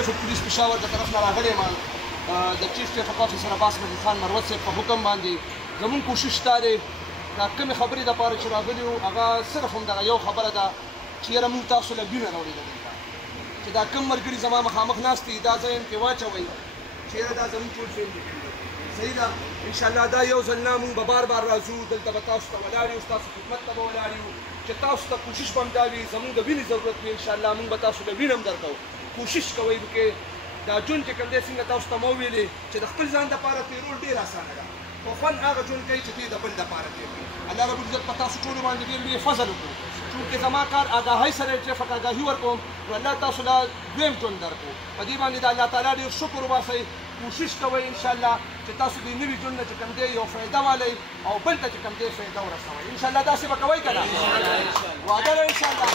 چیف اف پولیس پېښور د طرف نه راغلی یم د چیف سټیټ اف افیسر عباس مجید خان مروت صاحب په حکم باندې زموږ کوشش دا دی دا کومې خبرې دپاره چې راغلي وو هغه صرف همدغه یو خبره ده چې یاره موږ تاسو له وینه راوړې ده دلته چې دا کوم ملګري زما مخامخ ناست دي دا ذهن کې واچوئ چې یاره دا زموږ ټول فیملي صحیح ده انشاءالله دا یو ځل نه موږ به بار بار راځو دلته به تاسو ته ولاړ یو ستاسو خدمت ته به ولاړ یو چې تاسو ته کوشش به هم دا وي زموږ د وینې ضرورت وي انشاءالله موږ به تاسو له وینه هم درکوو کوشش کوئ وکړئ دا ژوند چې کوم دی څنګه تاسو ته مو ویلې چې د خپل ځان دپاره تېرول ډېر اسانه ده خو خوند هغه ژوند کوي چې ته د بل دپاره تېر کړي الله رب العزت په تاسو ټولو باندې ډېر لوی فضل وکړو چونکې زما کار آګاهۍ سره ټریفک آګاهي ورکوم نو الله تاسو له دویم ژوند درکړو په دې باندې د الله تعالی ډېر شکر وباسئ کوشش کوئ انشاءالله چې تاسو د نوي ژوند نه چې کوم دی یو فایده والئ او بل ته چې کوم دی فایده ورسوئ انشاءالله داسې به کوئ که نه وعده ده انشاءالله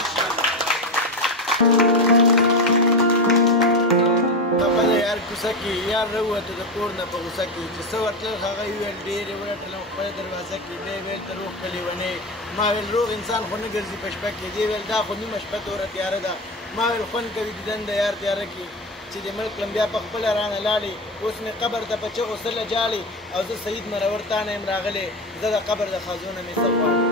یار کوڅه کې یار راووتو د کور نه په غوسه کې چې څه ورتلل هغه یې ویل ډېرې ورټلم خپله دروازه کې دی ویل ته روغ کلي ونې ما ویل روغ انسان خو نه ګرځي په شپه کې دی ویل دا خو نیمه شپه توره تیاره ده ما ویل خوند کوي دیدن د یار تیاره کې چې د ملک لم بیا په خپله رانه لاړې اوس مې قبر ته په چغو سله جاړې او زه سید مرور تا نه یم راغلی زه د قبر د خازونه مې څه غواړم